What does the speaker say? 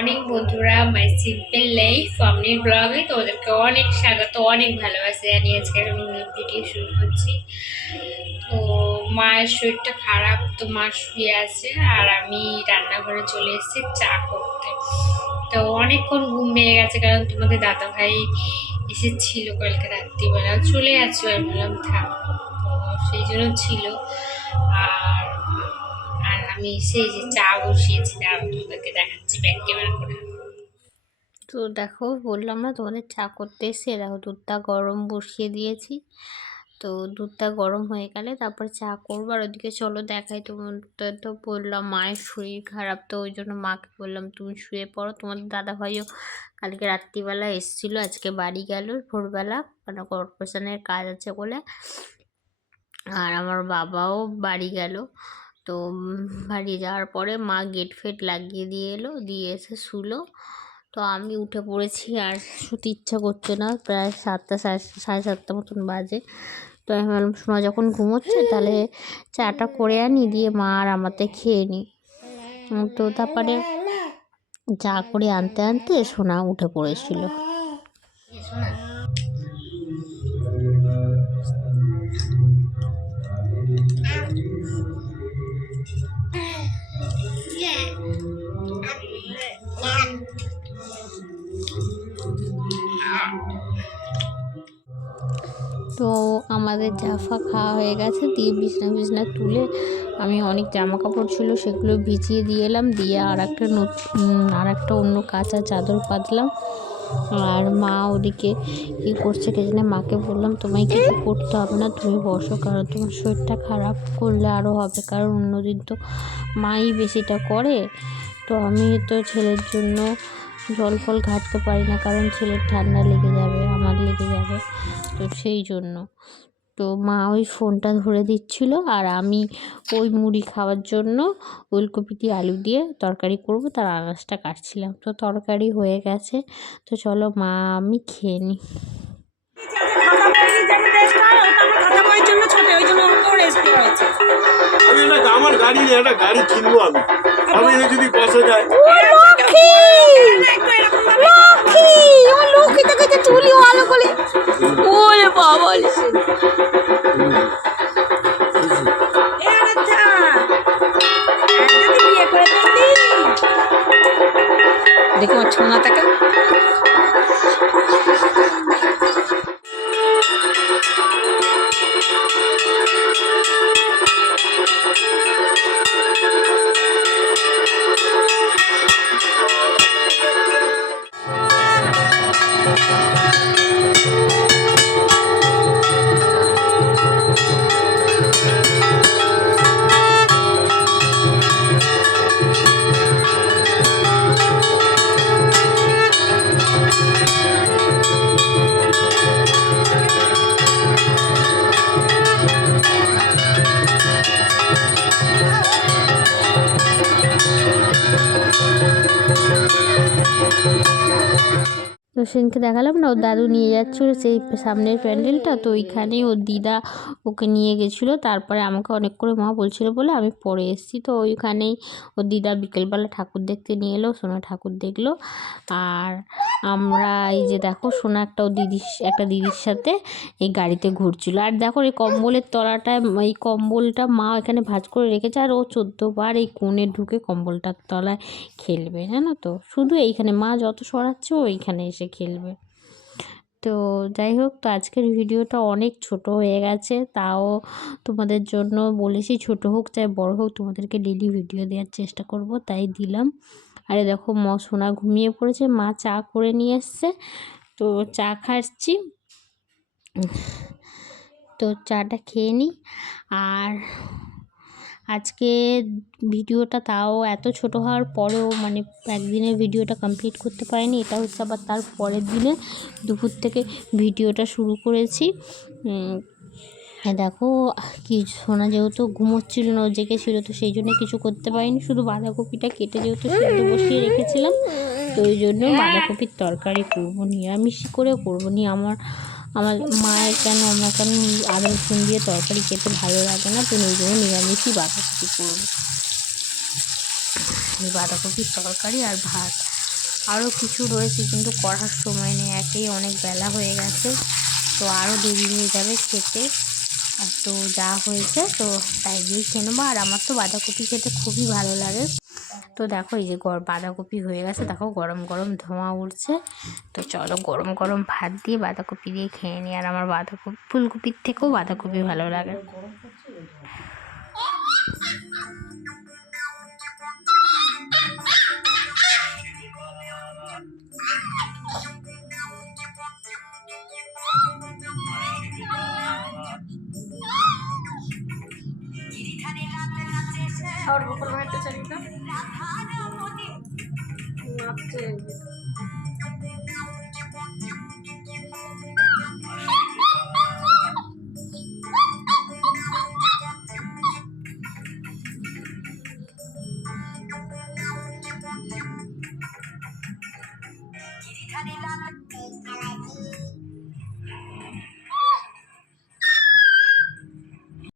অনেক বন্ধুরা মাই simple life farming ব্লগে তোমাদেরকে অনেক স্বাগত, অনেক ভালোবাসা জানিয়ে আজকে আমি ভিডিও শুরু করছি। তো মায়ের শরীরটা খারাপ, তো মা শুয়ে আছে আর আমি রান্নাঘরে চলে এসেছি চা করতে। তো অনেকক্ষণ ঘুম ভেঙে গেছে, কারণ তোমাদের দাদা ভাই এসেছিল কালকে রাত্রিবেলা, চলে আসছো আমি বললাম থাক, তো সেই জন্য ছিল। আর আর আমি সেই যে চা বসিয়েছি, দাঁড়াও তোমাদেরকে দেখাচ্ছি ব্যাক ক্যামেরা করে। তো দেখো, বললাম না তোমাদের চা করতে এসে, দেখো দুধটা গরম বসিয়ে দিয়েছি। তো দুধটা গরম হয়ে গেলে তারপর চা করবো। আর ওদিকে চলো দেখাই, তোমাদের তো বললাম মায়ের শরীর খারাপ, তো ওই জন্য মাকে বললাম তুমি শুয়ে পড়ো। তোমাদের দাদা ভাইও কালকে রাত্রিবেলা এসেছিলো, আজকে বাড়ি গেল ভোরবেলা, মানে কর্পোরেশনের কাজ আছে বলে। আর আমার বাবাও বাড়ি গেল। তো বাড়ি যাওয়ার পরে মা গেট ফেট লাগিয়ে দিয়ে এলো, দিয়ে এসে শুলো। তো আমি উঠে পড়েছি, আর শুতে ইচ্ছা করছে না, প্রায় সাড়ে সাতটা মতন বাজে। তো আমি ভাবলাম সোনা যখন ঘুমোচ্ছে তাহলে চাটা করে আনি, দিয়ে মা আর আমাতে খেয়ে নিই। তো তারপরে চা করে আনতে আনতে সোনা উঠে পড়েছিল। তো আমাদের জাফা খাওয়া হয়ে গেছে, দিয়ে বিছনা তুলে আমি অনেক জামা কাপড় ছিল সেগুলো ভিজিয়ে দিয়ে এলাম, দিয়ে আর একটা অন্য কাঁচা চাদর পাতলাম। আর মা ওদিকে কী করছে কে জানে, মাকে বললাম তোমায় কিছু করতে হবে না, তুমি বসো, কারণ তোমার শরীরটা খারাপ করলে আরও হবে, কারণ অন্যদিন তো মাই বেশিটা করে। তো আমি তো ছেলের জন্য জল ফল ঘাটতে পারি না, কারণ ছেলের ঠান্ডা লেগে যাবে, আমার লেগে যাবে, তো সেই জন্য। তো মা ওই ফোনটা ধরে দিচ্ছিল, আর আমি ওই মুড়ি খাওয়ার জন্য ওলকপি দিয়ে আলু দিয়ে তরকারি করব, তার আনাজটা কাটছিলাম। তো তরকারি হয়ে গেছে, তো চলো মা আমি খেয়ে নিই। আমার গাড়ি নেই, একটা গাড়ি কিনবো আমি। আমি যদি বসে যায় চুলি ভালো করে ওরে বাবা, দেখো ছোনাটাকে। তো সেদিনকে দেখালাম না, ওর দাদু নিয়ে যাচ্ছিলো সেই সামনের প্যান্ডেলটা, তো ওইখানেই ওর দিদা ওকে নিয়ে গেছিলো। তারপরে আমাকে অনেক করে মা বলছিল বলে আমি পরে এসেছি। তো ওইখানেই ওর দিদা বিকেলবেলা ঠাকুর দেখতে নিয়ে এলো, সোনা ঠাকুর দেখলো। আর আমরা এই যে দেখো সোনা একটা দিদির সাথে এই গাড়িতে ঘুরছিল। আর দেখো এই কম্বলের তলাটায়, এই কম্বলটা মা এখানে ভাঁজ করে রেখেছে, আর ও 14 বার এই কোণে ঢুকে কম্বলটার তলায় খেলবে, জানো তো। শুধু এইখানে মা যত সরাচ্ছে ও এইখানে এসে খেলবে। তো যাই হোক, তো আজকের ভিডিওটা অনেক ছোট হয়ে গেছে, তাও তোমাদের জন্য বলেছি ছোট হোক চাই বড় হোক তোমাদেরকে ডেলি ভিডিও দেওয়ার চেষ্টা করব, তাই দিলাম। আরে দেখো সোনা ঘুমিয়ে পড়েছে, মা চা করে নিয়ে এসছে, তো চা খাচ্ছি। তো চাটা খেয়ে নিই। আর আজকে ভিডিওটা তাও এত ছোট হওয়ার পরেও, মানে একদিনের ভিডিওটা কমপ্লিট করতে পারিনি, এটা হচ্ছে আবার তার পরের দিনে দুপুর থেকে ভিডিওটা শুরু করেছি। দেখো কি সোনা যেহেতু ঘুমোচ্ছিল না, ও জেগেছিল, তো সেই জন্য কিছু করতে পারিনি, শুধু বাঁধাকপিটা কেটে যেহেতু সেদ্ধ বসিয়ে রেখেছিলাম, তো ওই জন্য বাঁধাকপির তরকারি করবো, নিরামিষ করেও করবো নি। আমার মায়ের আমার কেন আদা রসুন দিয়ে তরকারি খেতে ভালো লাগে না, তো ওই জন্য নিরামিষই বাঁধাকপি করবো। বাঁধাকপির তরকারি আর ভাত। আরও কিছু রয়েছে কিন্তু করার সময় নেই, একেই অনেক বেলা হয়ে গেছে, তো আরও দেরি হয়ে যাবে খেতে। তো যা হয়েছে তো তাই দিয়ে খেয়ে নেবো। আর আমার তো বাঁধাকপি খেতে খুবই ভালো লাগে। তো দেখো এই যে বাঁধাকপি হয়ে গেছে, দেখো গরম গরম ধোঁয়া উঠছে। তো চলো গরম গরম ভাত দিয়ে বাঁধাকপি দিয়ে খেয়ে নিই। আর আমার বাঁধাকপি ফুলকপির থেকেও বাঁধাকপি ভালো লাগে। और गोपाल भाई तो चलेगा नाचते